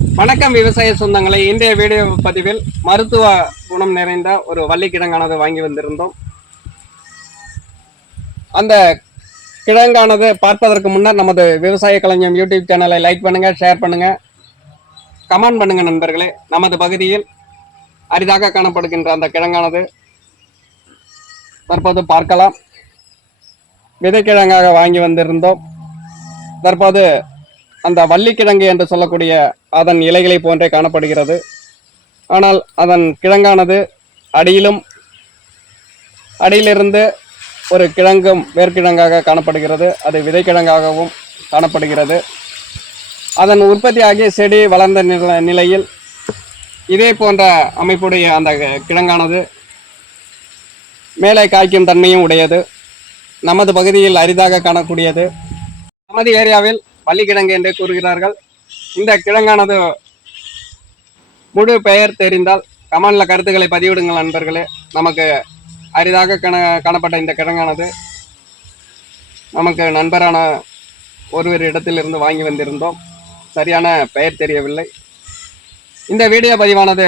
வணக்கம் விவசாய சொந்தங்களை இன்றைய வீடியோ பதிவில் மருத்துவ குணம் நிறைந்த ஒரு வள்ளிக்கிழங்கானது வாங்கி வந்திருந்தோம். அந்த கிழங்கானது பார்ப்பதற்கு முன்னர் நமது விவசாய கலைஞம் யூடியூப் சேனலை லைக் பண்ணுங்க ஷேர் பண்ணுங்க கமெண்ட் பண்ணுங்க நண்பர்களே. நமது பகுதியில் அரிதாக காணப்படுகின்ற அந்த கிழங்கானது தற்போது பார்க்கலாம். விதைக்கிழங்காக வாங்கி வந்திருந்தோம். தற்போது அந்த வள்ளிக்கிழங்கு என்று சொல்லக்கூடிய அதன் இலைகளை போன்றே காணப்படுகிறது. ஆனால் அதன் கிழங்கானது அடியிலும் அடியிலிருந்து ஒரு கிழங்கும் வேர்க்கிழங்காக காணப்படுகிறது. அது விதைக்கிழங்காகவும் காணப்படுகிறது. அதன் உற்பத்தியாகி செடி வளர்ந்த நில நிலையில் இதே போன்ற அமைப்புடைய அந்த கிழங்கானது மேலே காய்க்கும் தன்மையும் உடையது. நமது பகுதியில் அரிதாக காணக்கூடியது. நமது ஏரியாவில் பள்ளிக்கிழங்கு என்று கூறுகிறார்கள். இந்த கிழங்கானது முழு பெயர் தெரிந்தால் கமெண்ட்ல கருத்துக்களை பதிவிடுங்கள் நண்பர்களே. நமக்கு அரிதாக கண காணப்பட்ட இந்த கிழங்கானது நமக்கு நண்பரான ஒருவர் இடத்திலிருந்து வாங்கி வந்திருந்தோம். சரியான பெயர் தெரியவில்லை. இந்த வீடியோ பதிவானது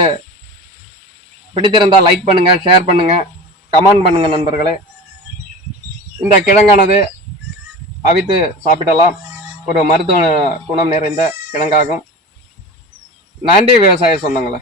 பிடித்திருந்தால் லைக் பண்ணுங்கள் ஷேர் பண்ணுங்கள் கமெண்ட் பண்ணுங்கள் நண்பர்களே. இந்த கிழங்கானது அவித்து சாப்பிடலாம். ஒரு மருத்துவ குணம் நிறைந்த கிழங்காகும். நன்றி விவசாய சொந்தங்களே.